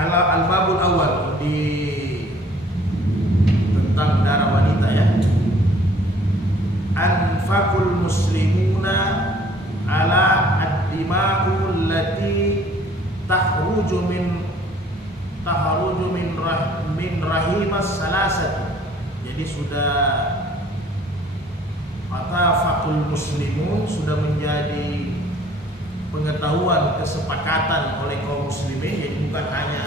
Al-babul awal di tentang darah wanita ya. Anfaqul muslimuna ala ad-dima'u allati tahruju min rahimas salasati. Jadi sudah atafaqul muslimun, sudah menjadi pengetahuan kesepakatan oleh kaum muslimin. Jadi bukan hanya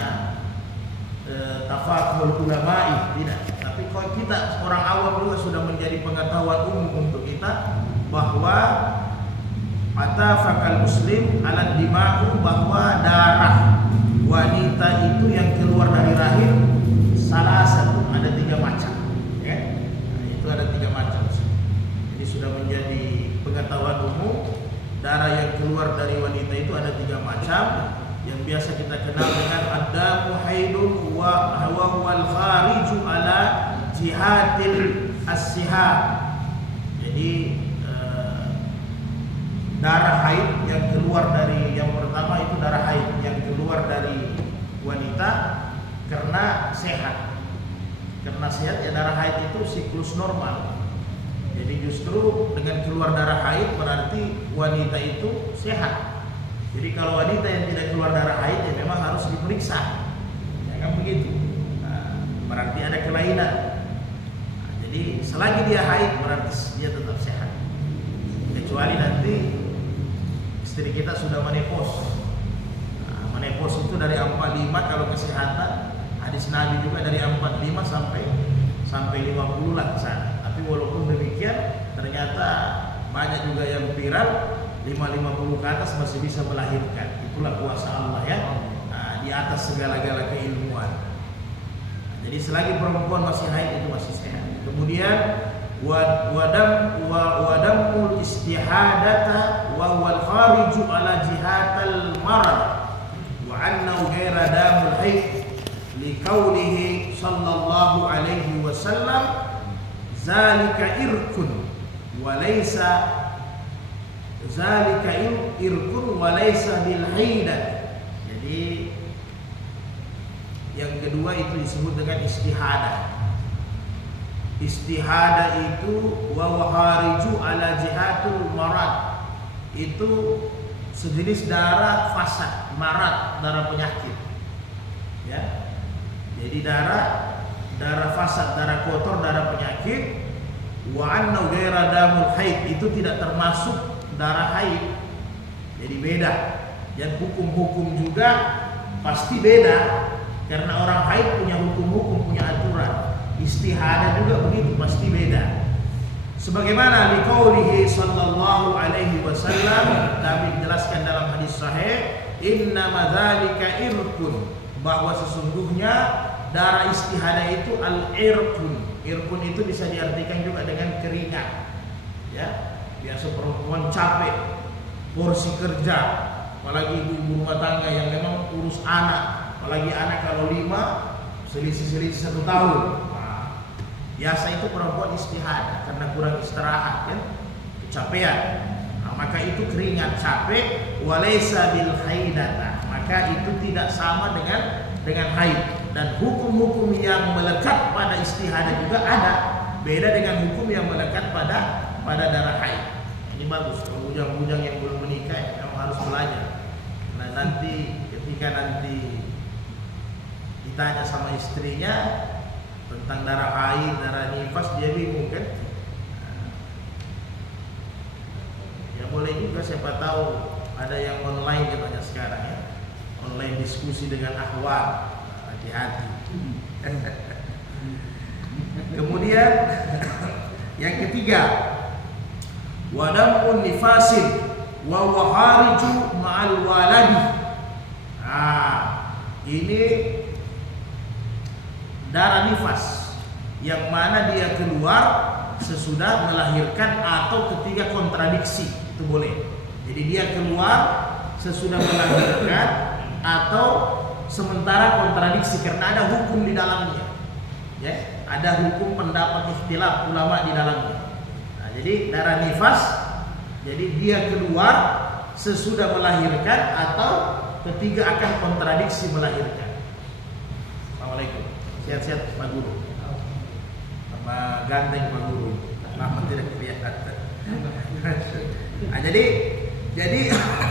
tafaqul ulama'i, tidak, tapi kalau kita orang awam juga sudah menjadi pengetahuan umum untuk kita bahwa atafaqal muslim ala dima'u, bahwa darah wanita itu yang keluar dari rahim salah satu, ada 3 macam ya. Nah, itu ada 3 macam. Jadi sudah menjadi pengetahuan umum, darah yang keluar dari wanita itu ada 3 macam, yang biasa kita kenal dengan ad-damu haidun wa huwal khariju ala jihadil as-sihab. Jadi darah haid yang keluar dari, yang pertama itu darah haid yang keluar dari wanita karena sehat. Karena sehat ya, darah haid itu siklus normal. Jadi justru dengan keluar darah haid berarti wanita itu sehat. Jadi kalau wanita yang tidak keluar darah haid ya memang harus diperiksa, ya kan begitu. Nah, berarti ada kelainan. Nah, jadi selagi dia haid berarti dia tetap sehat. Kecuali nanti istri kita sudah menopause. Nah, menopause itu dari 45 kalau kesehatan. Hadis Nabi juga dari 45 sampai 50 lah sana. Tapi walaupun demikian ternyata banyak juga yang viral 50 ke atas masih bisa melahirkan. Itulah kuasa Allah ya. Nah, di atas segala-gala keilmuan. Nah, jadi selagi perempuan masih haid itu masih sehat. Kemudian wadamul istihadata wa huwal khariju ala jihatal marad wa annahu ghaira damul haid liqaulihi sallallahu alaihi wasallam zalika irkun wa laysa bil haidah. Jadi yang kedua itu disebut dengan istihadah. Istihadah itu wa khariju ala jihatul marad, itu sejenis darah fasad, marad, darah penyakit ya. Jadi darah fasad, darah kotor, darah penyakit. Wa anna ghaira damul haid, itu tidak termasuk darah haid. Jadi beda. Dan hukum-hukum juga pasti beda, karena orang haid punya hukum-hukum, punya aturan. Istihadah juga begitu, pasti beda. Sebagaimana liqaulihi sallallahu alaihi wasallam, Nabi jelaskan dalam hadis sahih, innama dzalika irkun, bahwa sesungguhnya darah istihadah itu al-irkun. Irkun itu bisa diartikan juga dengan keringat. Ya, biasa perempuan capek, porsi kerja, apalagi ibu rumah tangga yang memang urus anak, apalagi anak kalau 5 selisih 1 tahun. Nah, biasa itu perempuan istihadah karena kurang istirahat kan, kecapean. Nah, maka itu keringat, capek, walaysa bil haidata, maka itu tidak sama dengan haid. Dan hukum-hukum yang melekat pada istihadah juga ada, beda dengan hukum yang melekat pada darah haid. Ini bagus kalau bujang-bujang yang belum menikah kamu harus belajar. Nah, nanti ketika ditanya sama istrinya tentang darah haid, darah nifas, dia bingung kan? Ya boleh juga, siapa tahu ada yang online katanya sekarang ya, online diskusi dengan akhwat. Hati-hati. Kemudian yang ketiga, wadamun nifasin wa khariju ma'al waladi. Nah, ini darah nifas yang mana dia keluar sesudah melahirkan atau ketika kontradiksi, itu boleh. Jadi dia keluar sesudah melahirkan atau sementara kontradiksi, karena ada hukum di dalamnya ya, ada hukum pendapat ikhtilaf ulama di dalamnya. Nah, jadi darah nifas, jadi dia keluar sesudah melahirkan atau ketika akan kontradiksi melahirkan. Assalamualaikum. Sehat-sehat Pak Guru. Sama gandeng Pak Guru. Lama tidak kelihatan. Nah, jadi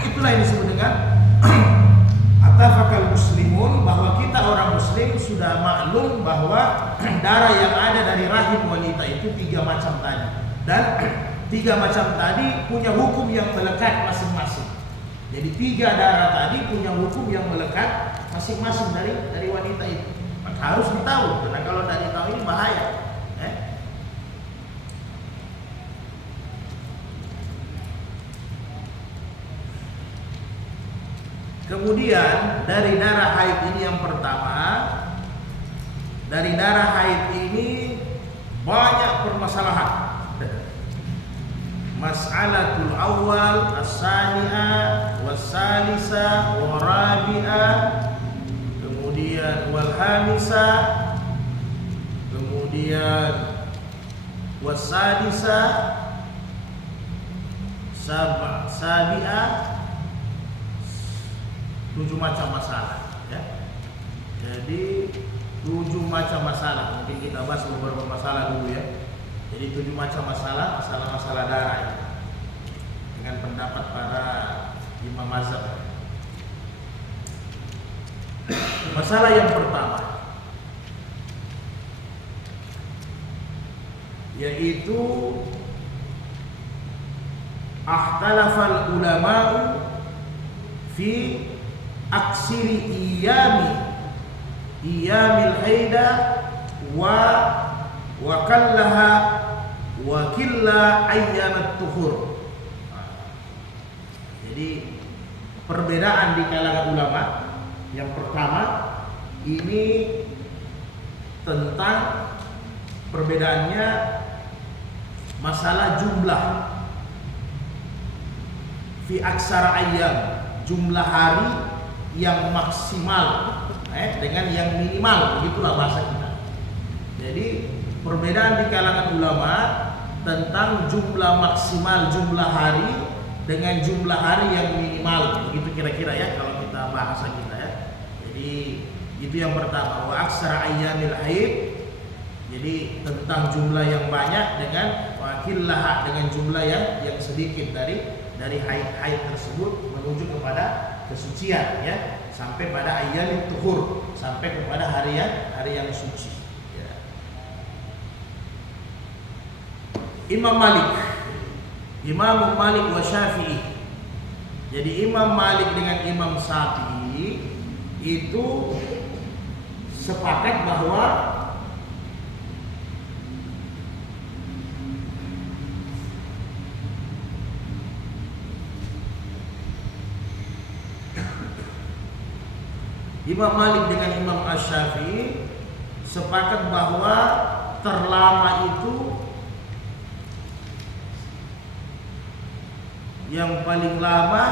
itulah yang disebut dengan atafakal muslimun, bahwa kita orang muslim sudah maklum bahwa darah yang ada dari rahim wanita itu 3 macam tadi, dan 3 macam tadi punya hukum yang melekat masing-masing. Jadi 3 darah tadi punya hukum yang melekat masing-masing dari wanita itu. Maka harus ditahu, karena kalau tidak ditahu ini bahaya. Kemudian dari darah haid ini yang pertama, dari darah haid ini banyak permasalahan. Mas'alatul awal, as-sani'ah, was-salisa, warabi'ah, kemudian wal-hamisa, kemudian was-sadisa, sabi'ah, 7 macam masalah, ya. Jadi 7 macam masalah. Mungkin kita bahas beberapa masalah dulu, ya. Jadi 7 macam masalah darah ini, dengan pendapat para imam mazhab. Masalah yang pertama yaitu akhtalafal ulama'u fi aksiri iyamil haida wa kallaha wa killa ayyamat tuhur. Jadi perbedaan di kalangan ulama yang pertama ini tentang perbedaannya masalah jumlah fi aksara ayyam, jumlah hari yang maksimal dengan yang minimal, begitulah bahasa kita. Jadi perbedaan di kalangan ulama tentang jumlah maksimal, jumlah hari dengan jumlah hari yang minimal, begitu kira-kira ya kalau kita bahasa kita, ya. Jadi itu yang pertama, wa aksara ayyamil haid, jadi tentang jumlah yang banyak dengan wakillaha, dengan jumlah yang sedikit dari haid tersebut menuju kepada kesucian, ya, sampai pada ayyamit tuhur, sampai kepada hari yang suci, ya. Imam Malik wa Syafi'i. Jadi Imam Malik dengan Imam Syafi'i itu sepakat bahwa Imam Malik dengan Imam Asy-Syafi'i sepakat bahwa terlama itu yang paling lama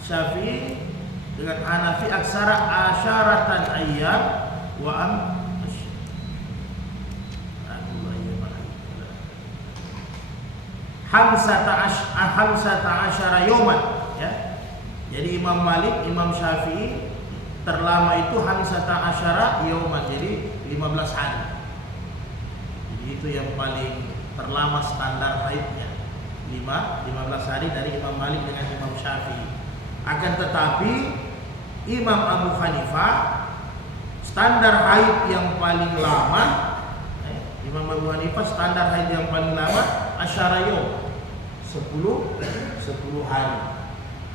Syafi'i dengan Hanafi aksara asyaratan ayyam wa am hamsata asyara yawman, ya. Jadi Imam Malik, Imam Syafi'i terlama itu hamsata asyara yawman, jadi 15 hari. Jadi itu yang paling terlama standar haidnya, 15 hari dari Imam Malik dengan Imam Syafi'i. Akan tetapi Imam Abu Hanifah standar haid yang paling lama, Imam Abu Hanifah standar haid yang paling lama asyara yawm, 10 hari.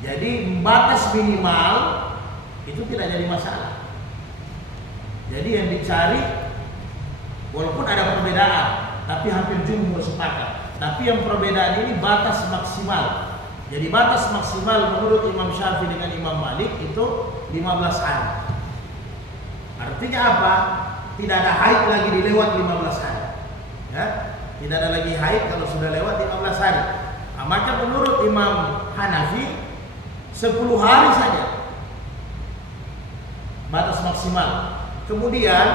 Jadi batas minimal itu tidak jadi masalah. Jadi yang dicari, walaupun ada perbedaan, tapi hampir jumhur sepakat. Tapi yang perbedaan ini batas maksimal. Jadi batas maksimal menurut Imam Syafi'i dengan Imam Malik itu 15 hari. Artinya apa? Tidak ada haid lagi dilewat 15 hari. Ya? Tidak ada lagi haid kalau sudah lewat 15 hari. Nah, maka menurut Imam Hanafi 10 hari saja batas maksimal. Kemudian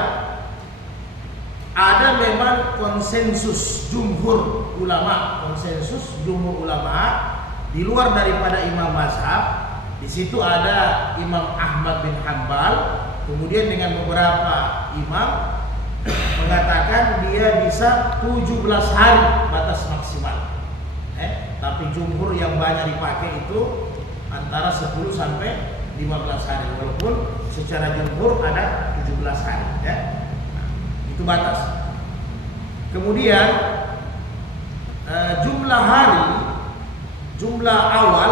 ada memang konsensus jumhur ulama, di luar daripada imam mazhab. Di situ ada Imam Ahmad bin Hanbal, kemudian dengan beberapa imam mengatakan dia bisa 17 hari batas maksimal. Tapi jumhur yang banyak dipakai itu antara 10 sampai 15 hari, walaupun secara jumhur ada 17 hari ya. Nah, itu batas. Kemudian jumlah hari, jumlah awal,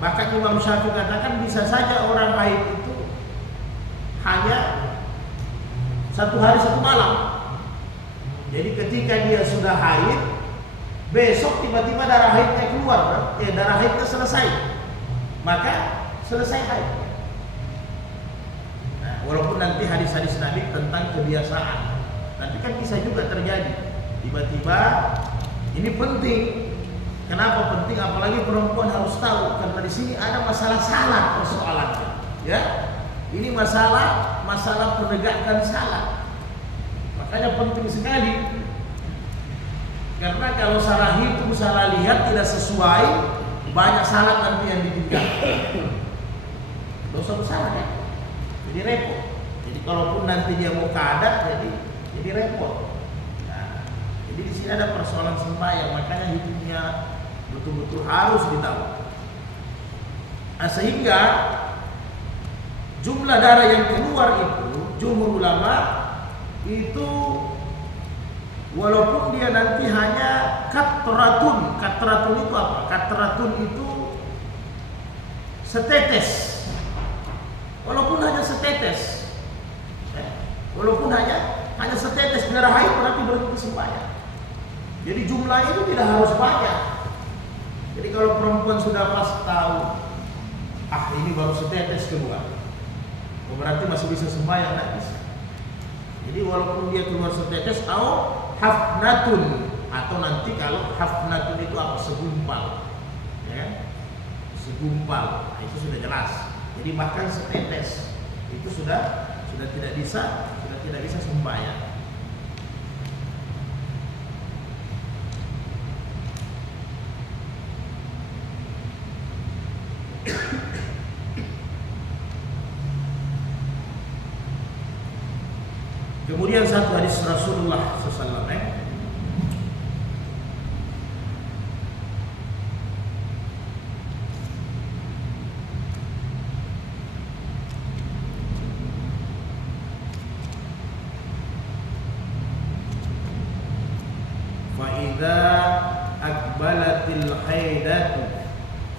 maka Imam Syafi'i katakan bisa saja orang haid itu hanya 1 hari 1 malam. Jadi ketika dia sudah haid, besok tiba-tiba darah haidnya keluar, darah haidnya selesai, maka selesai haid. Nah, walaupun nanti hadis-hadis Nabi tentang kebiasaan, tapi kan bisa juga terjadi tiba-tiba. Ini penting. Kenapa penting? Apalagi perempuan harus tahu, karena di sini ada masalah salat persoalannya. Ya, ini masalah penegakan salat. Makanya penting sekali. Karena kalau salah hitung, salah lihat tidak sesuai, banyak salat nanti yang ditinggal. Dosa besar ya. Jadi repot. Jadi kalaupun nanti dia mau kadat, jadi repot. Nah, jadi di sini ada persoalan sembahyang, makanya hitungnya betul-betul harus ditahu. Nah, sehingga jumlah darah yang keluar itu, jumhur ulama itu walaupun dia nanti hanya katratun. Katratun itu apa? Katratun itu setetes. Walaupun hanya setetes. Walaupun hanya setetes darah haid berarti berhenti sembahyang. Jadi jumlahnya itu tidak harus banyak. Jadi kalau perempuan sudah pas tahu, ini baru setetes keluar, berarti masih bisa sembahyang, tidak bisa. Jadi walaupun dia keluar setetes atau hafnatun, atau nanti kalau hafnatun itu apa? Segumpal, ya, segumpal, itu sudah jelas. Jadi bahkan setetes itu sudah tidak bisa sembahyang. Kemudian satu hadis Rasulullah SAW, فَإِذَا أَقْبَلَتِ الْحَيْدَةُ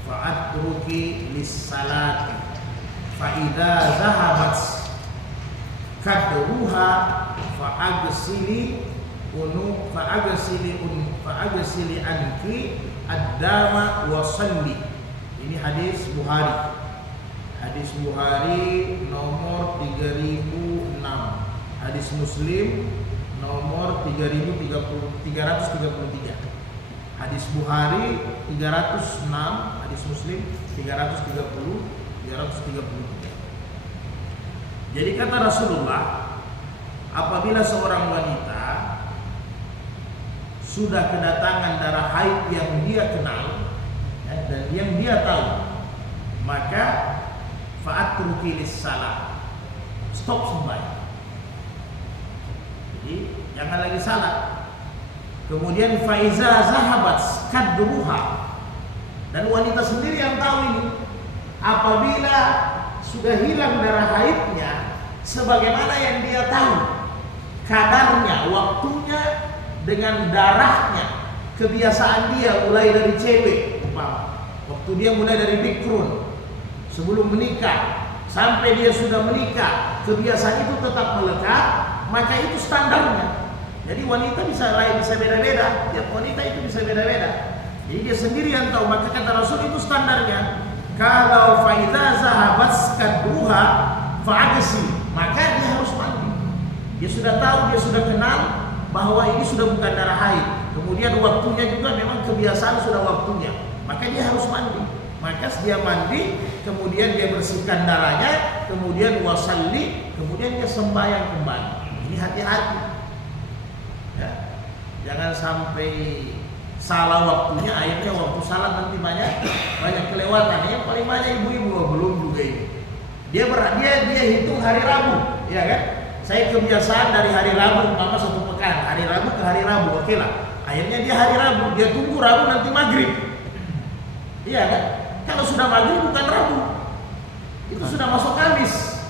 فَأَتْرُكِي لِلصَّلَاةِ فَإِذَا ذَهَبَتْ kadruha fa'agsili anki ad-dama wa salli. Ini hadis Bukhari. Hadis Bukhari nomor 3006. Hadis Muslim nomor 333. Hadis Bukhari 306, hadis Muslim 333. Jadi kata Rasulullah, apabila seorang wanita sudah kedatangan darah haid yang dia kenal dan yang dia tahu, maka fa'atruki lis-salat, stop sembahyang. Jadi jangan lagi salat. Kemudian faiza zahabat kadruha, dan wanita sendiri yang tahu ini, apabila sudah hilang darah haidnya sebagaimana yang dia tahu kadarnya, waktunya dengan darahnya, kebiasaan dia mulai dari cewek, waktu dia mulai dari bikrun sebelum menikah sampai dia sudah menikah, kebiasaan itu tetap melekat, maka itu standarnya. Jadi wanita bisa beda-beda, tiap wanita itu bisa beda-beda. Jadi dia sendiri yang tahu, maka kata Rasul itu standarnya. Kalau faidza zahabat kadruha fa'agsi, maka dia harus mandi. Dia sudah tahu, dia sudah kenal bahwa ini sudah bukan darah haid. Kemudian waktunya juga memang kebiasaan sudah waktunya, maka dia harus mandi. Maka dia mandi, kemudian dia bersihkan darahnya, kemudian wasalli, kemudian dia sembahyang kembali. Ini hati-hati. Ya. Jangan sampai salah waktunya, akhirnya waktu salat nanti banyak kelewatan. Yang paling banyak ibu-ibu belum juga ini. Dia hitung hari Rabu, ya kan? Saya kebiasaan dari hari Rabu umpama 1 pekan, hari Rabu ke hari Rabu, oke lah. Akhirnya dia hari Rabu, dia tunggu Rabu nanti maghrib. Iya kan? Kalau sudah maghrib bukan Rabu, itu sudah masuk Kamis.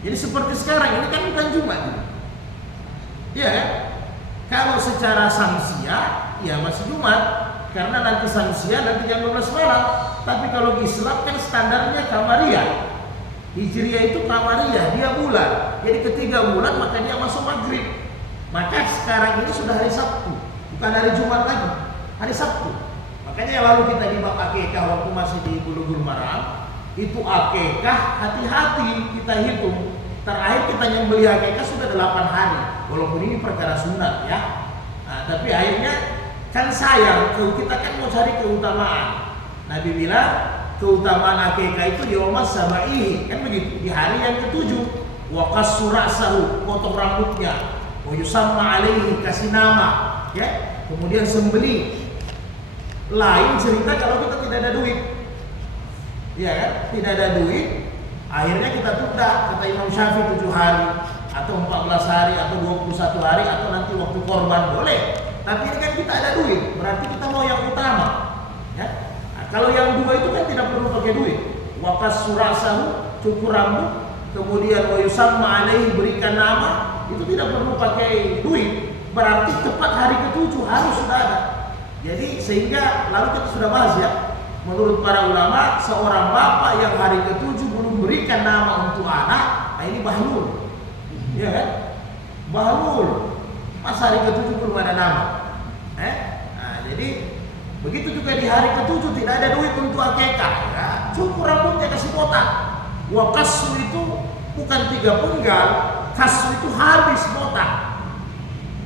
Jadi seperti sekarang ini kan bukan Jumat. Iya kan? Kalau secara samsia ya masih Jumat, karena nanti samsia nanti jam 12 malam. Tapi kalau Islam kan standarnya Qamariyah. Hijriah itu Qamariyah, dia bulan. Jadi ketiga bulan maka dia masuk maghrib. Maka sekarang ini sudah hari Sabtu, bukan hari Jumat lagi, hari Sabtu. Makanya lalu kita di bab akikah waktu masih di Bulughul Maram, itu akikah hati-hati kita hitung. Terakhir kita nyembelih akikah sudah 8 hari, walaupun ini perkara sunat ya. Nah, tapi akhirnya kan sayang, kita kan mau cari keutamaan. Nabi bilang keutamaan akikah itu yaumas sabaihi, kan begitu, di hari yang ke-7. Wa qassu ra'sahu, potong rambutnya. Wa yusamma alaihi, kasih nama, ya. Kemudian sembelih. Lain cerita kalau kita tidak ada duit. Iya kan? Tidak ada duit, akhirnya kita tunda, kata Imam Syafi'i 7 hari atau 14 hari atau 21 hari atau nanti waktu korban boleh. Tapi ini kan kita ada duit, berarti kita mau yang utama, ya. Kalau yang dua itu kan tidak perlu pakai duit. Waqas surasahu, cukur rambut, kemudian wa yusamma alaihi, berikan nama, itu tidak perlu pakai duit. Berarti tepat hari ke-7 harus sudah ada. Jadi sehingga lalu kita sudah bahas ya. Menurut para ulama, seorang bapak yang hari ke-7 belum berikan nama untuk anak, nah ini bahlul. Ya kan? Bahlul. Pas hari ke-7 belum ada nama. Nah, jadi begitu juga di hari ke-7 tidak ada duit untuk akikah, ya, cukur rambutnya kasih botak. Wa qassu itu bukan 3 penggal, qassu itu habis botak.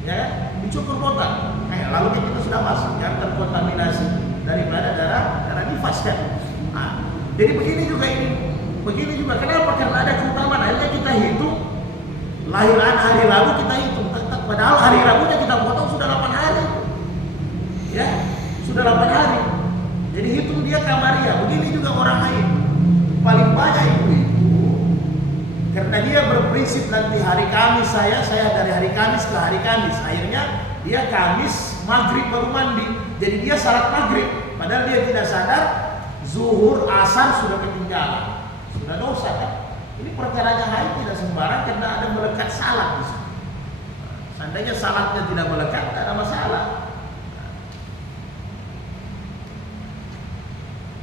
Ya, dicukur botak. Lalu kita sudah masuk yang terkontaminasi daripada darah nifas kan. Nah, jadi begini juga ini. Begini juga kenapa? Karena ada keutamaan. Akhirnya kita hitung lahiran hari Rabu, kita hitung. Padahal hari Rabunya kita potong sudah 8 hari. Ya. Sudah 8 hari. Jadi hitung dia Qamariyah. Begini juga orang lain. Paling banyak itu karena dia berprinsip nanti hari Kamis saya dari hari Kamis ke hari Kamis. Akhirnya dia Kamis maghrib baru mandi. Jadi dia salat maghrib. Padahal dia tidak sadar zuhur asar sudah ketinggalan. Sudah dosa kan. Ini perkaranya haid tidak sembarang karena ada melekat salat di situ. Seandainya salatnya tidak melekat tidak ada masalah.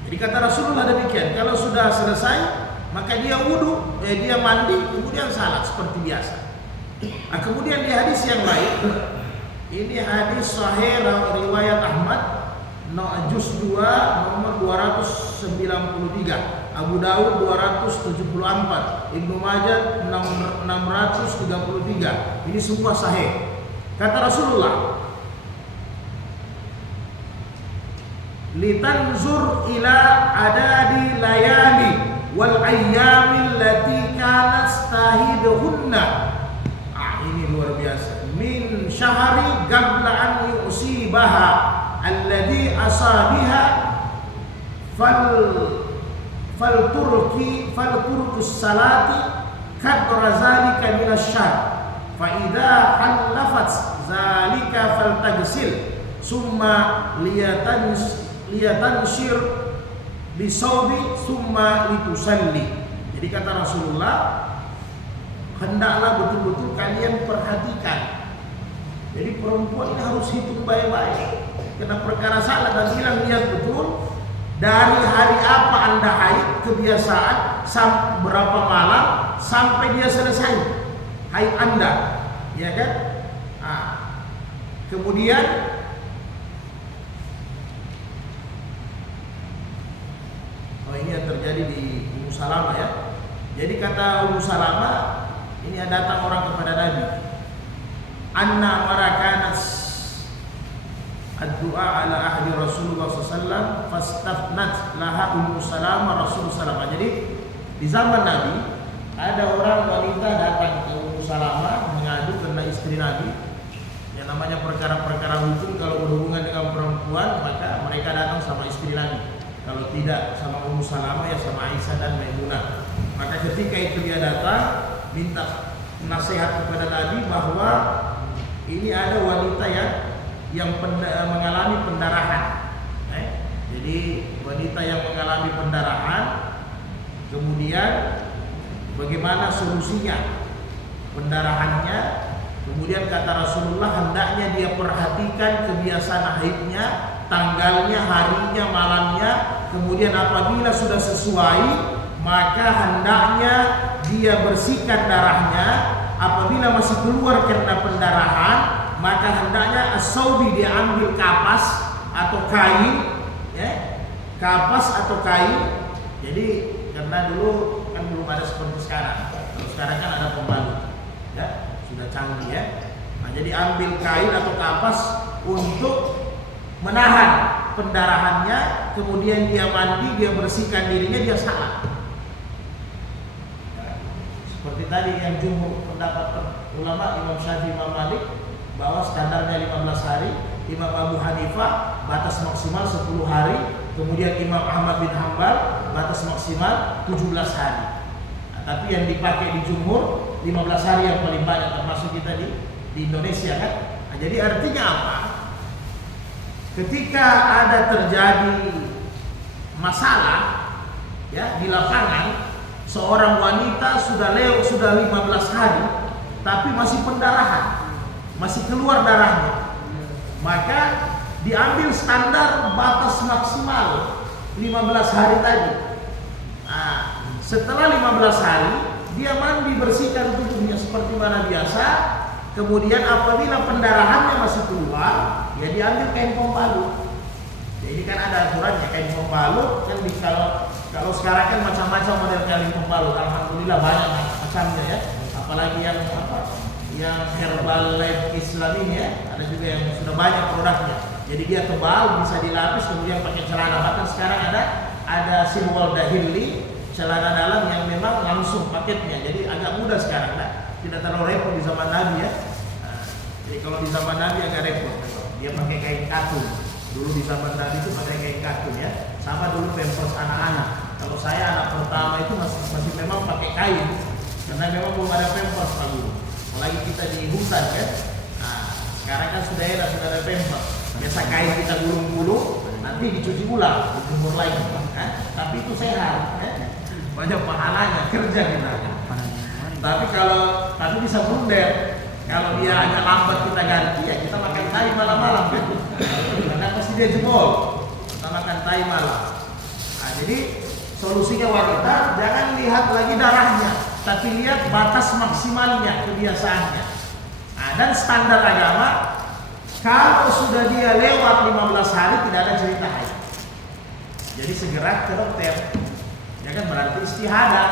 Jadi kata Rasulullah demikian, kalau sudah selesai maka dia wudu, dia mandi, kemudian salat seperti biasa. Nah, kemudian di hadis yang lain, ini hadis sahih riwayat Ahmad, juz 2 nomor 293, Abu Dawud 274, Ibnu Majah 633. Ini semua sahih. Kata Rasulullah, litanzur ila adadi layali wal ayyamil lati kanat stahidhunna. Ini luar biasa. Min syahri qabla an yusibaha alladhi asabiha falturkus salati kadra zalika min asy-syahr fa idza halafat zalika faltagsil summa liyatanshir bisawbi summa litusalli. Jadi kata Rasulullah, hendaklah betul-betul kalian perhatikan. Jadi perempuan ini harus hitung baik-baik. Karena perkara salah dan hilang lihat betul dari hari apa Anda haid, kebiasaan berapa malam sampai dia selesai haid Anda, ya kan? Nah, kemudian ini yang terjadi di Ummu Salamah ya. Jadi kata Ummu Salamah, ini datang orang kepada Nabi. Anna marakanat ad-du'a ala ahdi Rasulullah SAW fastafnat laha Ummu Salamah Rasulullah SAW. Jadi di zaman Nabi ada orang wanita datang ke Ummu Salamah mengadu karena istri Nabi. Yang namanya perkara-perkara hukum, kalau berhubungan dengan perempuan maka mereka datang sama istri Nabi. Kalau tidak sama Ummu Salamah ya sama Aisyah dan Maimunah. Maka ketika itu dia datang minta nasihat kepada Nabi bahwa ini ada wanita yang mengalami pendarahan. Jadi wanita yang mengalami pendarahan, kemudian bagaimana solusinya pendarahannya. Kemudian kata Rasulullah, hendaknya dia perhatikan kebiasaan haidnya, tanggalnya, harinya, malamnya. Kemudian apabila sudah sesuai, maka hendaknya dia bersihkan darahnya. Apabila masih keluar karena pendarahan, maka hendaknya as-saubi, dia ambil kapas atau kain, ya, kapas atau kain. Jadi karena dulu kan belum ada seperti sekarang. Kalau sekarang kan ada pembalut, ya, sudah canggih ya. Nah, jadi ambil kain atau kapas untuk menahan pendarahannya, kemudian dia mandi, dia bersihkan dirinya, dia salat. Seperti tadi yang jumhur pendapat ulama Imam Syafi'i, Imam Malik bahwa standarnya 15 hari, Imam Abu Hanifah batas maksimal 10 hari, kemudian Imam Ahmad bin Hanbal batas maksimal 17 hari. Nah, tapi yang dipakai di jumhur 15 hari yang paling banyak, termasuk kita di Indonesia kan. Nah, jadi artinya apa? Ketika ada terjadi masalah ya di lapangan, seorang wanita sudah 15 hari tapi masih pendarahan, masih keluar darahnya, maka diambil standar batas maksimal 15 hari tadi. Nah, setelah 15 hari dia mandi, bersihkan tubuhnya seperti mana biasa. Kemudian apabila pendarahannya masih keluar, ya diambil kain pembalut. Jadi kan ada aturannya, kain pembalut kan kalau sekarang kan macam-macam model kain pembalut. Alhamdulillah banyak macamnya ya. Apalagi yang Herbalife Islam ini ya, ada juga yang sudah banyak produknya. Jadi dia tebal, bisa dilapis, kemudian pakai celana. Bahkan sekarang ada Sirwal Dahili, celana dalam yang memang langsung paketnya. Jadi agak mudah sekarang, nah, tidak terlalu repot di zaman Nabi ya. Nah, jadi kalau di zaman Nabi agak repot, dia pakai kain katun. Dulu di zaman Nabi itu pakai kain katun ya. Sama dulu pampers anak-anak. Kalau saya anak pertama itu masih memang pakai kain, karena memang belum ada pampers Pak Guru. Apalagi kita di hutan kan. Nah, sekarang kan sudah ada pampers. Biasa kain kita gulung-gulung, nanti dicuci ulang, dijemur lagi. Tapi itu sehat, banyak pahalanya, kerja kita. Tapi bisa blunder. Kalau dia agak lambat kita ganti, ya kita makan tai malam-malam kan. Karena pasti dia jebol. Kita makan tai malam. Nah, jadi solusinya wanita jangan lihat lagi darahnya, tapi lihat batas maksimalnya, kebiasaannya. Nah, dan standar agama, kalau sudah dia lewat 15 hari tidak ada cerita haid. Jadi segera ke dokter. Ya kan, berarti istihadah.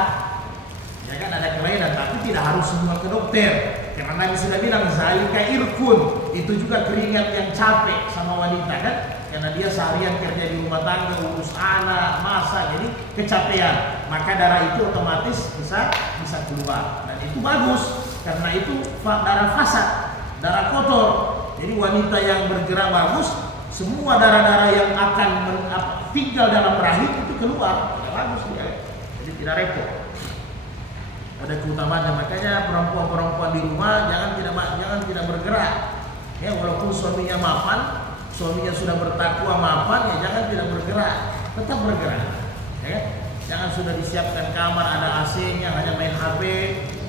Ya kan, ada kelainan, tapi tidak harus semua ke dokter. Karena Nabi sudah bilang zalika irkun, itu juga keringat yang capek sama wanita kan, karena dia seharian kerja di rumah tangga, urus anak, masak, jadi kecapean. Maka darah itu otomatis bisa keluar, dan itu bagus karena itu darah fasad, darah kotor. Jadi wanita yang bergerak bagus, semua darah-darah yang akan tinggal dalam rahim itu keluar, bagus dia. Jadi tidak repot. Ada keutamaannya, makanya perempuan-perempuan di rumah jangan tidak bergerak. Ya, walaupun suaminya mapan, suaminya sudah bertakwa mapan, ya jangan tidak bergerak, tetap bergerak. Ya, jangan sudah disiapkan kamar ada AC-nya, hanya main HP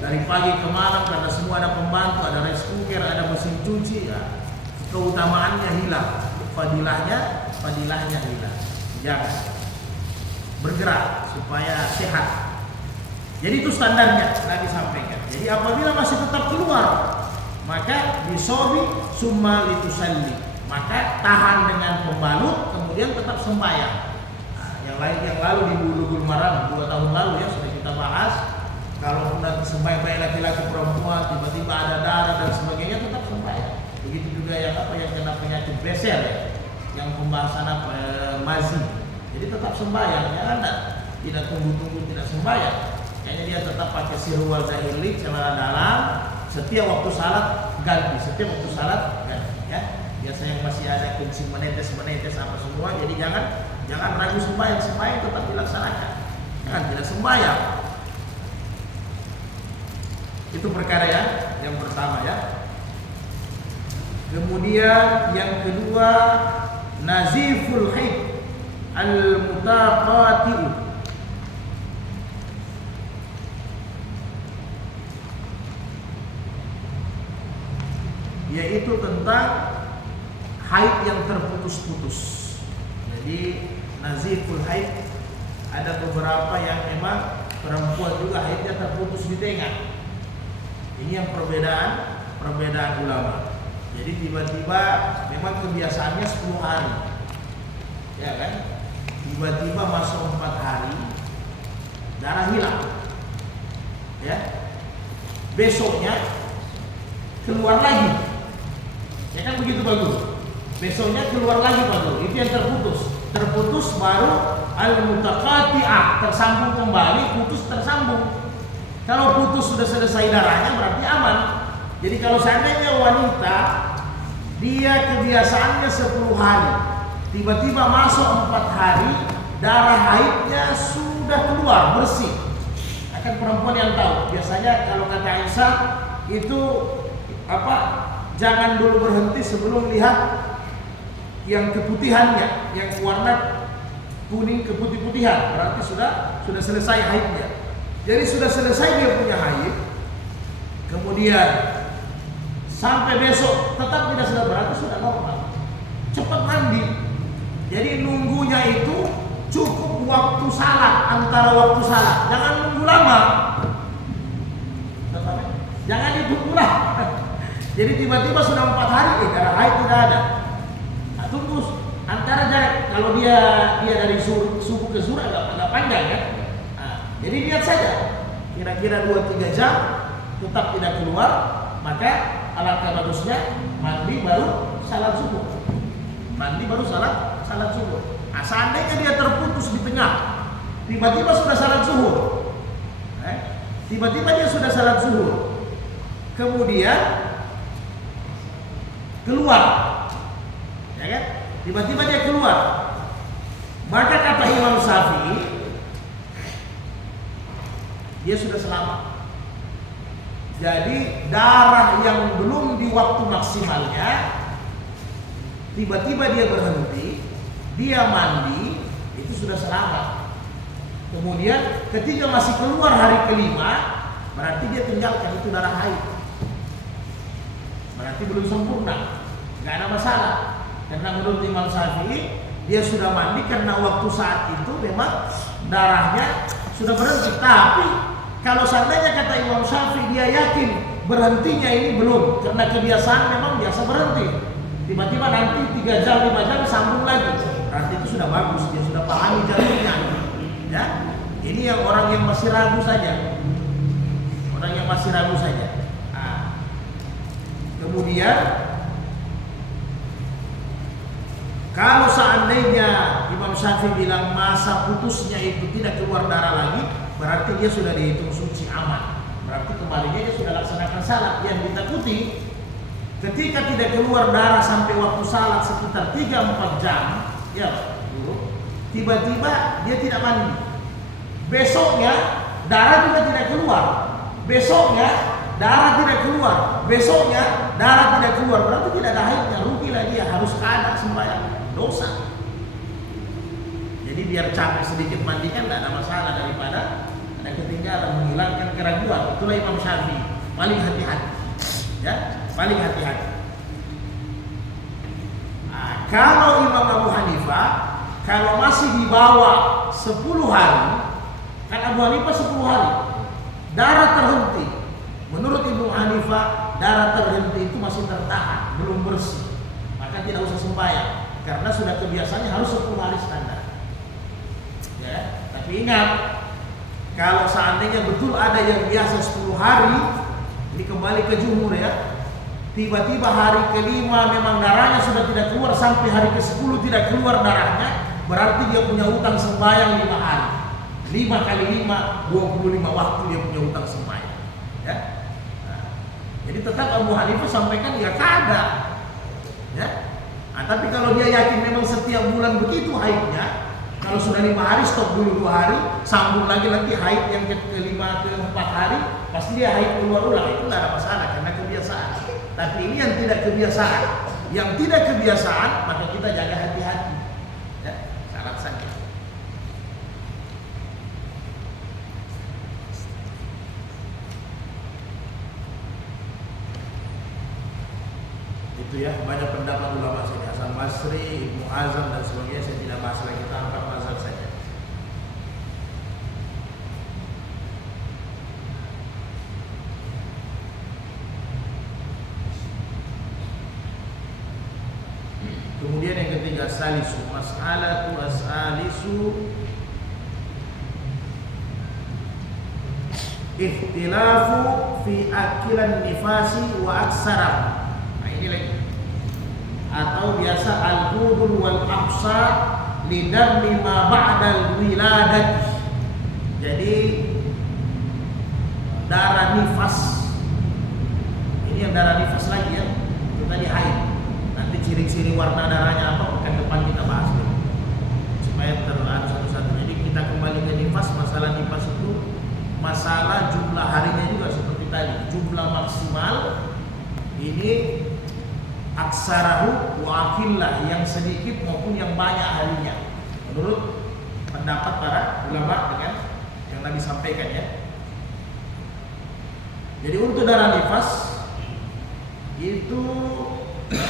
dari pagi ke malam karena semua ada pembantu, ada rice cooker, ada mesin cuci. Ya, keutamaannya hilang, fadilahnya hilang. Jangan bergerak supaya sehat. Jadi itu standarnya Nabi sampaikan. Jadi apabila masih tetap keluar, maka disobi summa litusalli, maka tahan dengan pembalut, kemudian tetap sembahyang. Nah, yang lalu di Bulughul Maram 2 tahun lalu ya sudah kita bahas. Kalau nanti sembahyang baik laki-laki perempuan tiba-tiba ada darah dan sebagainya, tetap sembahyang. Begitu juga yang kena penyakit beser ya, yang pembahasan mazi. Jadi tetap sembahyang, jangan tidak tunggu-tunggu tidak sembahyang. Kayaknya dia tetap pakai sirwal dahili, celana dalam, setiap waktu salat ganti, ya. Biasanya masih ada kencing menetes apa semua, jadi jangan ragu sembahyang tetap dilaksanakan. Jangan tidak sembahyang. Itu perkara yang pertama ya. Kemudian yang kedua, naziful haid al-mutaqati'u, yaitu tentang haid yang terputus-putus. Jadi naziful haid ada beberapa yang memang perempuan juga haidnya terputus di tengah. Ini yang perbedaan ulama. Jadi tiba-tiba memang kebiasaannya 10 hari, ya kan? Tiba-tiba masuk 4 hari, darah hilang, ya. Besoknya keluar lagi, ya kan begitu bagus. Besoknya keluar lagi bagus. Itu yang terputus baru al-mutaqati'ah, tersambung kembali, putus tersambung. Kalau putus sudah selesai darahnya berarti aman. Jadi kalau seandainya wanita dia kebiasaannya 10 hari, tiba-tiba masuk 4 hari, darah haidnya sudah keluar bersih. Akan perempuan yang tahu. Biasanya kalau kata Aisyah itu jangan dulu berhenti sebelum lihat yang keputihannya, yang warna kuning keputih-putihan, berarti sudah selesai haidnya. Jadi sudah selesai dia punya haid, kemudian sampai besok tetap tidak sudah, berarti sudah normal. Cepat mandi. Jadi nunggunya itu cukup waktu salat, antara waktu salat. Jangan nunggu lama. Jangan ditunggu lah. Jadi tiba-tiba sudah 4 hari, darah haid tidak ada. Nah, tunggu antara jarak. Kalau dia dari subuh ke zuhur agak panjang ya. Jadi lihat saja, kira-kira 2-3 jam tetap tidak keluar, maka alangkah bagusnya mandi baru salat subuh. Mandi baru salat subuh. Nah, seandainya dia terputus di tengah, tiba-tiba sudah salat zuhur, tiba-tiba dia sudah salat zuhur, kemudian keluar, ya kan? Tiba-tiba dia keluar, maka kata Imam Syafi'i, dia sudah selamat. Jadi darah yang belum di waktu maksimalnya, tiba-tiba dia berhenti, dia mandi, itu sudah selamat. Kemudian ketika masih keluar hari kelima, berarti dia tinggalkan itu darah haid. Berarti belum sempurna, nggak ada masalah. Karena menurut Imam Syafi'i, dia sudah mandi karena waktu saat itu memang darahnya sudah berhenti. Tapi kalau seandainya kata Imam Syafi'i dia yakin berhentinya ini belum, karena kebiasaan memang biasa berhenti, tiba-tiba nanti 3 jam 5 jam sambung lagi, berarti itu sudah bagus, dia sudah pahami jalurnya. Ya, ini yang orang yang masih ragu saja, Nah, kemudian kalau seandainya Imam Syafi'i bilang masa putusnya itu tidak keluar darah lagi, berarti dia sudah dihitung suci aman. Berarti kembalinya dia sudah laksanakan salat. Yang ditakuti ketika tidak keluar darah sampai waktu salat sekitar 3-4 jam, ya dulu, tiba-tiba dia tidak mandi. Besoknya darah juga tidak keluar. Besoknya darah tidak keluar. Besoknya darah tidak keluar. Berarti tidak ada haidnya. Rugilah dia, harus kada sembahyang, dosa. Jadi biar capek sedikit mandi kan tidak ada masalah daripada ada ketinggalan, menghilangkan keraguan. Itulah Imam Syafi'i, paling hati-hati, ya, paling hati-hati. Nah, kalau Imam Abu Hanifah, kalau masih di bawah 10 hari, kan Abu Hanifah 10 hari, darah terhenti. Menurut Ibnu Hanifah, darah terhenti itu masih tertahan, belum bersih, maka tidak usah sembahyang, karena sudah kebiasaannya harus 10 hari standar. Ya, tapi ingat, kalau seandainya betul ada yang biasa 10 hari, ini kembali ke jumhur ya. Tiba-tiba hari kelima memang darahnya sudah tidak keluar, sampai hari ke-10 tidak keluar darahnya, berarti dia punya utang sembahyang 5 hari. 5 kali 5, 25 waktu dia punya utang sembahyang. Ya. Nah, jadi tetap Abu Hanifah sampaikan ya kada. Ya. Nah, tapi kalau dia yakin memang setiap bulan begitu haidnya, kalau sudah 5 hari stop dulu 2 hari, sambung lagi nanti haid yang ke-5 ke-4 hari, pasti dia haid keluar ulang, itu tidak ada masalah karena kebiasaan. Tapi ini yang tidak kebiasaan, maka kita jaga hati-hati. Ya, syarat saja. Itu ya, banyak pendapat ulama sini, Hasan Basri, Ibnu Hazm dan sebagainya, saya tidak bahas lagi, kita angkat mazhab saja. Kemudian yang ketiga, salisu, mas'alatu asalisu ikhtilafu fi akilan nifasi wa aksara. Nah ini lagi, atau biasa al-hudul wal aqsa lidam lima ba'dal wiladat. Jadi darah nifas, ini yang darah nifas lagi ya, itu tadi haid. Nanti ciri-ciri warna darahnya apa pekan depan kita bahas deh, supaya terlalu satu-satu. Jadi kita kembali ke nifas. Masalah nifas itu masalah jumlah harinya juga seperti tadi, jumlah maksimal ini aksarahu wa akillah, yang sedikit maupun yang banyak harinya, menurut pendapat para ulama dengan yang Nabi sampaikan ya. Jadi untuk darah nifas itu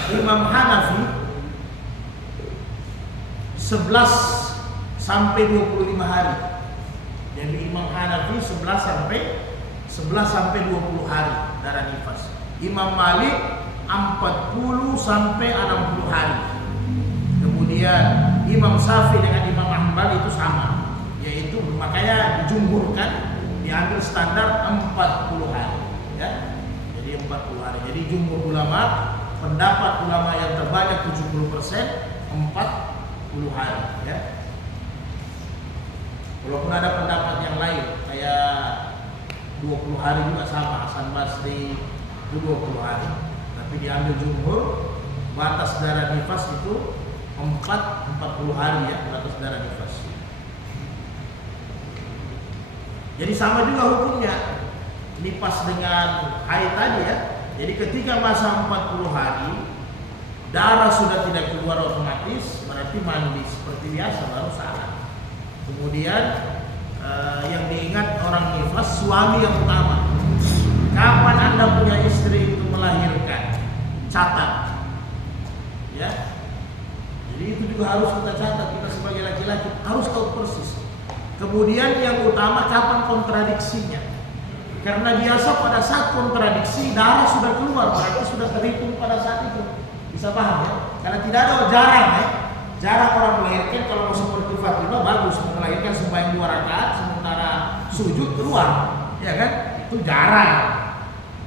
Imam Hanafi 11 sampai 25 hari. Jadi Imam Hanafi 11 sampai 20 hari darah nifas. Imam Malik 40 sampai 60 hari. Kemudian Imam Syafi'i dengan Imam Hanbal itu sama, yaitu makanya dijumhurkan, diambil standar 40 hari ya. Jadi 40 hari. Jadi jumhur ulama, pendapat ulama yang terbanyak 70%, 40 hari ya. Walaupun ada pendapat yang lain kayak 20 hari juga sama, Hasan Basri itu 20 hari. Tapi diambil jumhur, batas darah nifas itu 40 hari ya, batas darah nifas. Jadi sama juga hukumnya nifas dengan haid tadi ya. Jadi ketika masa 40 hari darah sudah tidak keluar otomatis, berarti mandi seperti biasa baru salat. Kemudian yang diingat orang nifas, suami yang utama. Kapan Anda punya istri itu melahirkan, catat ya. Jadi itu juga harus kita catat, kita sebagai laki-laki harus tahu persis. Kemudian yang utama kapan kontradiksinya, karena biasa pada saat kontradiksi darah sudah keluar, berarti sudah terhitung pada saat itu. Bisa paham ya? Karena tidak ada, jarang ya, jarang orang melahirkan. Kalau seperti Fatimah bagus, melahirkan sembahyang 2 rakaat sementara sujud keluar, ya kan? Itu jarang,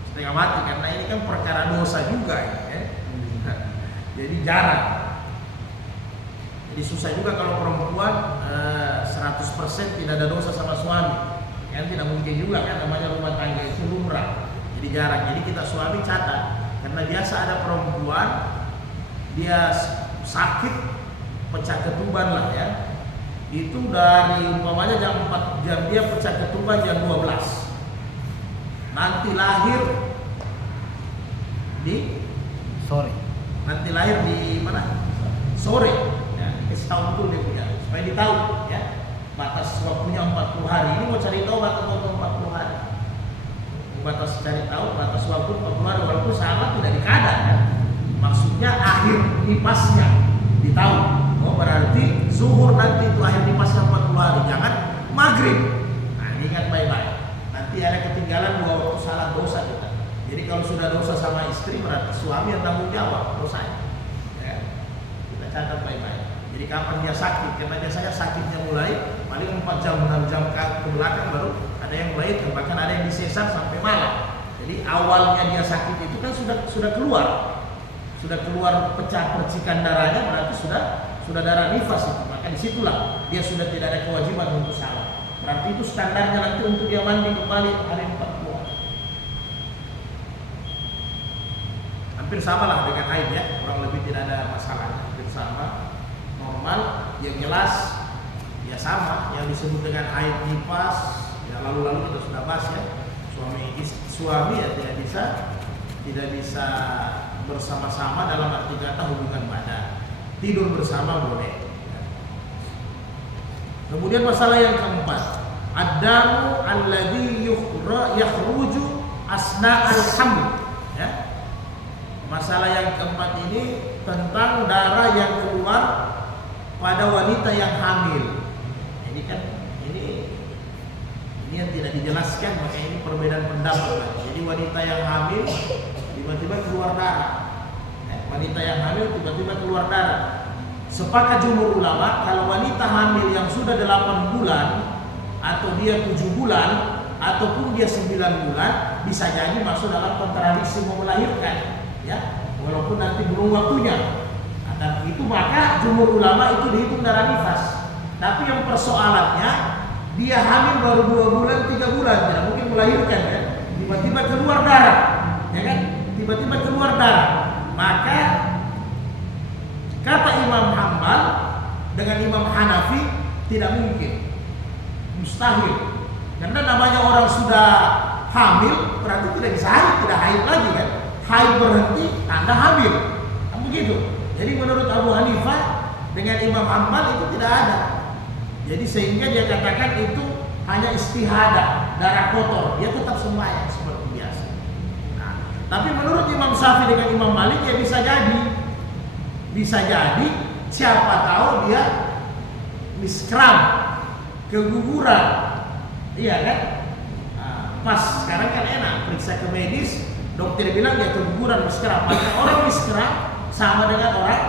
setengah mati, karena ini kan perkara dosa juga ya. Jadi jarang. Jadi susah juga kalau perempuan 100% tidak ada dosa sama suami, kan tidak mungkin juga kan, namanya rumah tangga itu lumrah. Jadi jarang. Jadi kita suami catat, karena biasa ada perempuan dia sakit pecah ketuban lah ya, itu dari umpamanya jam 4 jam dia pecah ketuban jam 12, nanti lahir di sore, nanti lahir di mana sore ya, tahu betul dia punya, supaya ditahu ya batas waktunya 40 hari. Ini mau cari tahu batas waktu 40 hari, batas cari tahu batas waktu 40 hari, walaupun sama tidak dikadar ya. Maksudnya akhir nifasnya ditahu. Oh berarti zuhur nanti itu akhir nifasnya 40 hari, jangan maghrib. Nah ingat baik-baik, nanti ada ketinggalan 2 waktu salat, dosa kita. Jadi kalau sudah dosa sama istri, berarti suami yang tanggung jawab dosanya ya. Kita catat baik-baik. Jadi kapan dia sakit, karena biasanya sakitnya mulai paling 4 jam 6 jam ke belakang baru ada yang mulai, bahkan ada yang disesar sampai malam. Jadi awalnya dia sakit itu kan sudah keluar pecah percikan darahnya, berarti sudah darah nifas itu. Maka disitulah dia sudah tidak ada kewajiban untuk salat. Berarti itu standarnya nanti untuk dia mandi kembali hari 40. Hampir sama lah dengan haid ya, kurang lebih tidak ada masalah, hampir sama, normal. Yang jelas ya sama, yang disebut dengan haid nifas ya lalu-lalu kita sudah bahas ya, suami ya tidak bisa bersama-sama dalam arti kata hubungan badan. Tidur bersama boleh. Kemudian masalah yang keempat, ad-damu alladhi yakhruju asna'al haml. Ya. Masalah yang keempat ini tentang darah yang keluar pada wanita yang hamil. Ini kan ini yang tidak dijelaskan, makanya ini perbedaan pendapat. Jadi wanita yang hamil tiba-tiba keluar darah. Wanita yang hamil tiba-tiba keluar darah. Sepakat jumhur ulama kalau wanita hamil yang sudah 8 bulan atau dia 7 bulan ataupun dia 9 bulan bisa jadi masuk dalam kontradiksi mau melahirkan, ya, walaupun nanti belum waktunya. Dan itu maka jumhur ulama itu dihitung darah nifas. Tapi yang persoalannya dia hamil baru 2 bulan 3 bulan tidak mungkin melahirkan, kan? Tiba-tiba keluar darah, ya kan? Tiba-tiba keluar darah. Maka kata Imam Hambal dengan Imam Hanafi tidak mungkin, mustahil. Karena namanya orang sudah hamil berarti tidak bisa haid, tidak haid lagi, kan? Haid berhenti tanda hamil, kan begitu. Jadi menurut Abu Hanifah dengan Imam Hambal itu tidak ada. Jadi sehingga dia katakan itu hanya istihadah, darah kotor, dia tetap sembahyang seperti biasa. Nah, tapi menurut Imam Syafi'i dengan Imam Malik ya bisa jadi siapa tahu dia miskram, keguguran, iya kan? Nah, pas sekarang kan enak periksa ke medis, dokter bilang dia keguguran miskram. Maka orang miskram sama dengan orang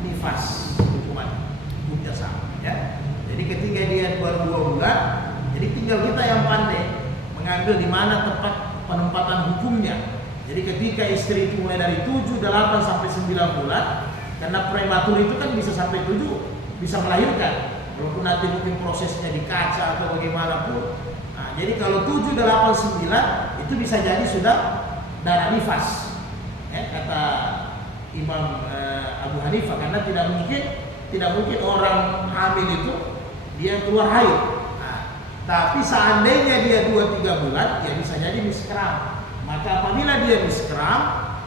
nifas, hukumnya sama, ya. Jadi ketika dia baru 2 bulan, jadi tinggal kita yang pandai mengambil di mana tempat penempatan hukumnya. Jadi ketika istri itu mulai dari 7, 8 sampai 9 bulan, karena prematur itu kan bisa sampai 7 bisa melahirkan, walaupun nanti mungkin prosesnya di kaca atau bagaimanapun. Nah, jadi kalau 7, 8, 9 itu bisa jadi sudah darah nifas, ya, kata Imam Abu Hanifah, karena tidak mungkin orang hamil itu dia keluar haid. Nah, tapi seandainya dia 2-3 bulan, ya bisa jadi miskram. Maka apabila dia miskram,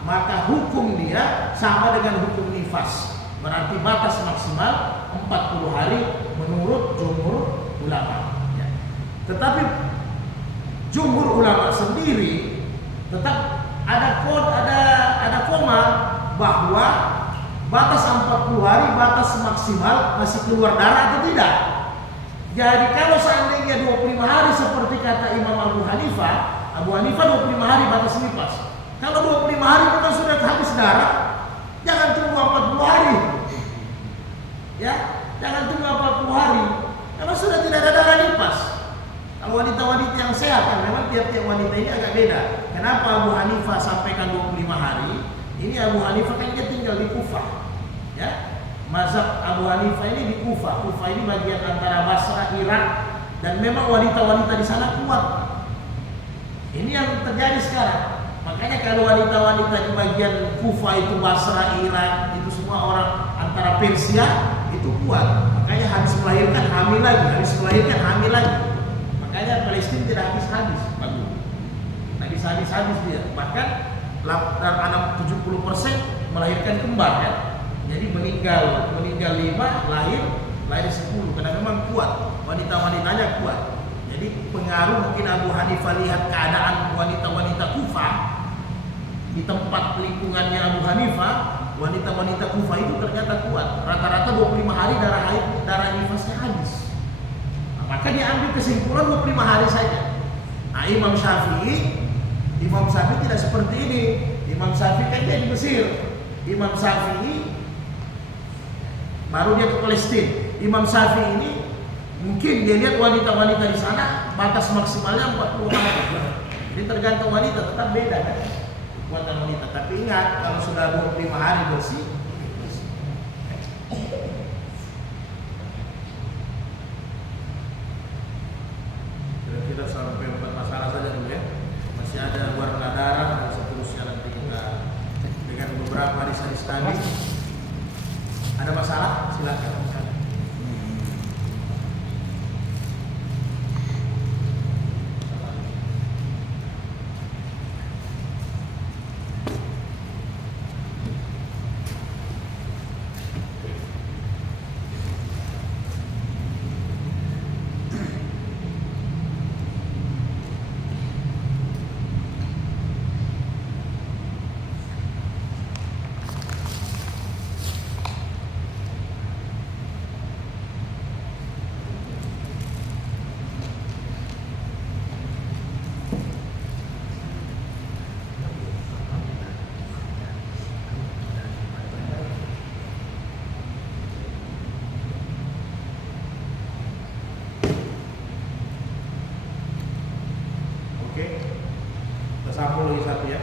maka hukum dia sama dengan hukum nifas. Berarti batas maksimal 40 hari menurut jumhur ulama. Ya. Tetapi jumhur ulama sendiri tetap ada koma bahwa batas 40 hari batas maksimal masih keluar darah atau tidak. Jadi kalau seandainya 25 hari seperti kata Imam Abu Hanifah 25 hari batas nifas. Kalau 25 hari memang sudah habis darah, jangan tunggu 40 hari. Ya, jangan tunggu 40 hari. Karena sudah tidak ada darah nifas. Kalau wanita-wanita yang sehat kan memang tiap-tiap wanita ini agak beda. Kenapa Abu Hanifah sampaikan 25 hari? Ini Abu Hanifah kan dia tinggal di Kufah. Ya. Mazhab Abu Hanifah ini di Kufah. Kufah ini bagian antara Basra, Irak, dan memang wanita-wanita di sana kuat. Ini yang terjadi sekarang. Makanya kalau wanita-wanita di bagian Kufah itu, Basra, Irak, itu semua orang antara Persia itu kuat. Makanya habis melahirkan hamil lagi, habis melahirkan hamil lagi. Makanya Palestina tidak habis-habis, bagus. Habis-habis dia. Bahkan anak 70% melahirkan kembar, ya. Jadi meninggal 5, lahir 10 karena memang kuat, wanita-wanitanya kuat. Jadi pengaruh mungkin Abu Hanifah lihat keadaan wanita-wanita Kufah di tempat lingkungannya Abu Hanifah, wanita-wanita Kufah itu ternyata kuat. Rata-rata 25 hari darah nifasnya habis. Nah, maka dia ambil kesimpulan 25 hari saja. Nah, Imam Syafi'i tidak seperti ini. Imam Syafi'i kan dia di Mesir. Imam Syafi'i baru dia ke Palestina. Imam Syafi'i ini mungkin dia lihat wanita-wanita di sana batas maksimalnya 40 hari. Jadi tergantung wanita, tetap beda kan kekuatan wanita. Tapi ingat kalau sudah 25 hari bersih. Kita sampai 4 masalah saja dulu, ya. Masih ada warna darah dan seterusnya nanti kita dengan beberapa hadis-hadis tadi. Ada masalah? Silakan. rangkul lagi satu ya.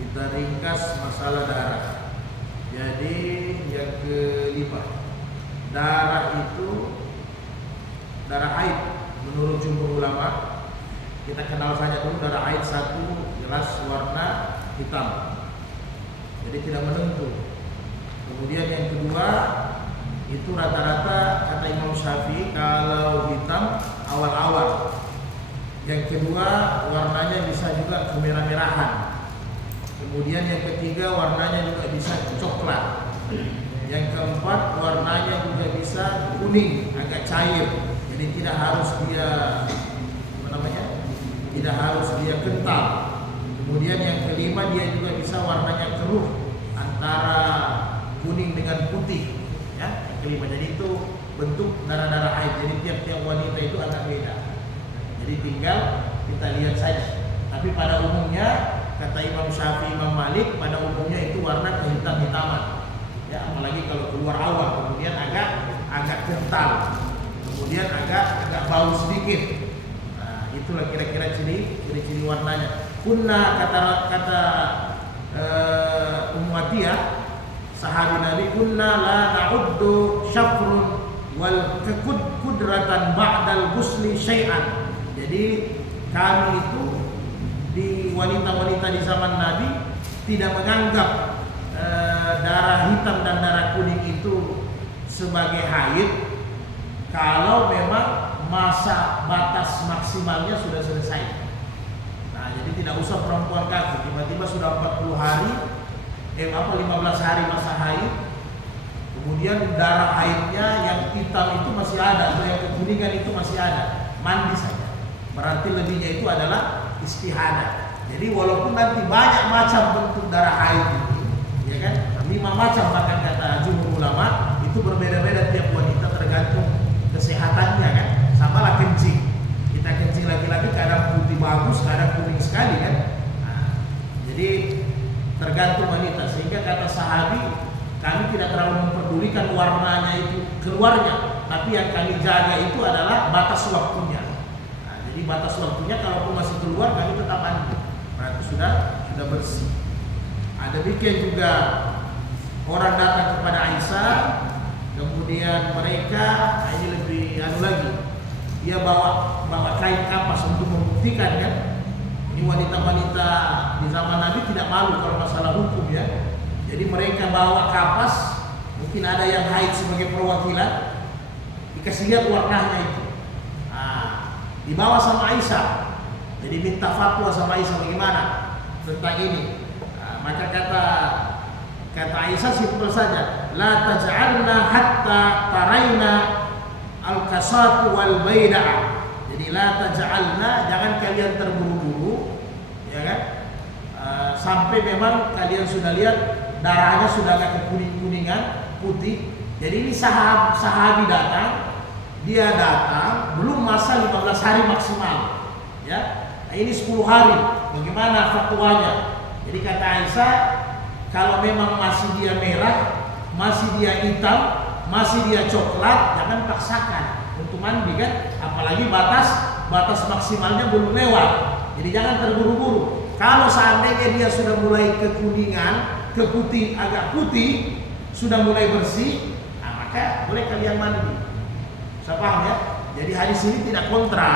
Kita ringkas masalah darah. Jadi yang kelima, darah itu darah haid menurut jumhur ulama. Kita kenal saja dulu darah haid satu jelas warna hitam. Jadi tidak menentu. Kemudian yang kedua itu rata-rata kata Imam Syafi'i kalau hitam awal-awal. Yang kedua warnanya bisa juga kemerah-merahan. Kemudian yang ketiga warnanya juga bisa coklat. Yang keempat warnanya juga bisa kuning, agak cair. Jadi tidak harus dia tidak harus dia kental. Kemudian yang kelima dia juga bisa warnanya keruh antara kuning dengan putih. Ya, yang kelima. Jadi itu bentuk darah-darah haid. Jadi tiap-tiap wanita itu agak beda. Jadi tinggal kita lihat saja. Tapi pada umumnya kata Imam Syafi'i, Imam Malik pada umumnya itu warna kehitam-hitaman. Ya, apalagi kalau keluar awal, kemudian agak kental, kemudian agak bau sedikit. Nah, itulah kira-kira ciri-ciri warnanya. Kunna kata Ummu Atiyah, sahabi Nabi, kunna la na'uddu syafrun wal kudratan ba'dal ghusli syai'an. Jadi kami itu di wanita-wanita di zaman Nabi tidak menganggap darah hitam dan darah kuning itu sebagai haid kalau memang masa batas maksimalnya sudah selesai. Nah, jadi tidak usah perempuan kafir tiba-tiba sudah 40 hari 15 hari masa haid, kemudian darah haidnya yang hitam itu masih ada atau yang kekuningan itu masih ada, mandi saja. Berarti lebihnya itu adalah istihadah. Jadi walaupun nanti banyak macam bentuk darah haid itu, ya kan, 5 macam bahkan kata jumhur ulama, itu berbeda-beda tiap wanita tergantung kesehatannya kan. Sama lah kencing. Kita kencing laki-laki kadang putih bagus, kadang kuning sekali kan. Nah, jadi tergantung wanita. Sehingga kata sahabi, kami tidak terlalu memperdulikan warnanya itu keluarnya, tapi yang kami jaga itu adalah batas waktunya. Nah, jadi batas waktunya kalaupun masih keluar kami tetap mandi. Berarti sudah bersih. Ada demikian juga orang datang kepada Aisyah, kemudian mereka ini lebih lagi, dia bawa kain kapas untuk membuktikan kan. Ini wanita-wanita di zaman Nabi tidak malu kalau masalah hukum ya. Jadi mereka bawa kapas, mungkin ada yang haid sebagai perwakilan, dikasih lihat warnanya itu. Nah, dibawa sama Aisyah. Jadi minta fatwa sama Aisyah bagaimana tentang ini. Nah, maka kata Aisyah simpel saja, la taj'alna hatta taraina al-kasat wal baidah. Jadi la taj'alna, jangan kalian terburu-buru, ya kan? Sampai memang kalian sudah lihat darahnya sudah agak kekuning-kuningan, putih. Jadi ini sahabi datang, dia datang belum masa 15 hari maksimal. Ya. Nah, ini 10 hari. Bagaimana fatwanya? Jadi kata Aisyah, kalau memang masih dia merah, masih dia hitam, masih dia coklat, jangan paksakan untuk mandi kan, apalagi batas maksimalnya belum lewat. Jadi jangan terburu-buru. Kalau seandainya dia sudah mulai kekuningan, keputih, agak putih, sudah mulai bersih, nah maka boleh kalian mandi. Saya paham ya? Jadi hadis ini tidak kontra.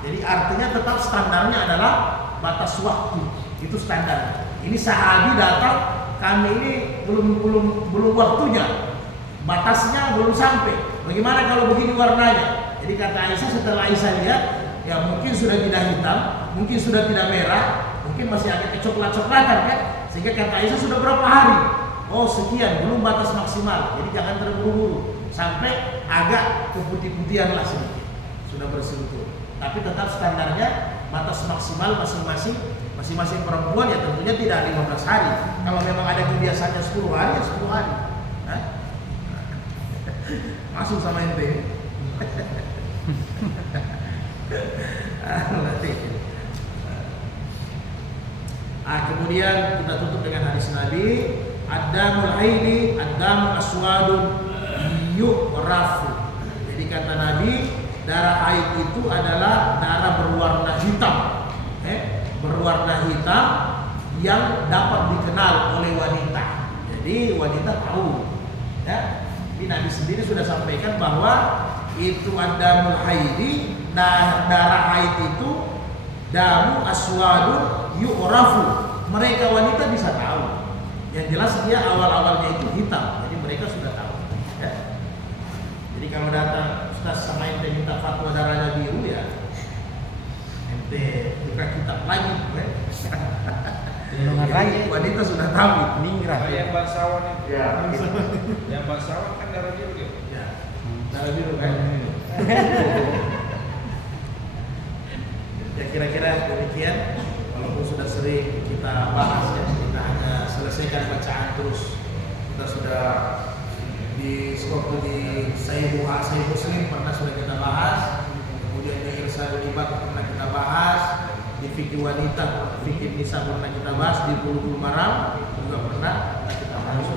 Jadi artinya tetap standarnya adalah batas waktu, itu standar. Ini sahabi datang, kami ini belum waktunya, batasnya belum sampai. Bagaimana kalau begini warnanya? Jadi kata Aisyah, setelah Aisyah lihat, ya mungkin sudah tidak hitam, mungkin sudah tidak merah, mungkin masih agak kecoklat-coklatan kan? Sehingga kata Aisyah sudah berapa hari? Oh sekian, belum batas maksimal. Jadi jangan terburu-buru sampai agak keputih-putihan lah sedikit, sudah bersih. Tapi tetap standarnya batas maksimal masing-masing perempuan ya tentunya tidak 15 hari. Kalau memang ada kebiasaannya 10 hari ya 10 hari. Hah? Masuk sama ente. Kemudian kita tutup dengan hadis Nabi, ad-damul haidi ad-damu aswadun yu'rafu. Jadi kata Nabi, darah haid itu adalah darah berwarna hitam, berwarna hitam yang dapat dikenal oleh wanita. Jadi wanita tahu, ya. Tapi Nabi sendiri sudah sampaikan bahwa itu ada haidi, darah haid itu damu aswadun yu'rafu. Mereka wanita bisa tahu. Yang jelas dia awal-awalnya itu hitam, jadi mereka sudah tahu. Ya. Jadi kalau datang Ustaz sama ente minta fatwa darahnya biru, ya ente buka kitab lagi, jadi wanita sudah tahu. Ningrat. Yang bangsawan itu. Ya. Yang bangsawan kan darah biru dia. Ya. Darah biru kan. Ya kira-kira demikian. Walaupun sudah sering kita bahas, ya, kita hanya selesaikan bacaan terus. Kita sudah di Sahih Muslim pernah sudah kita bahas, kemudian di Irsyadul Ibad pernah kita bahas, di fikih wanita, fikih nisa pernah kita bahas, di Bulughul Maram juga pernah kita bahas.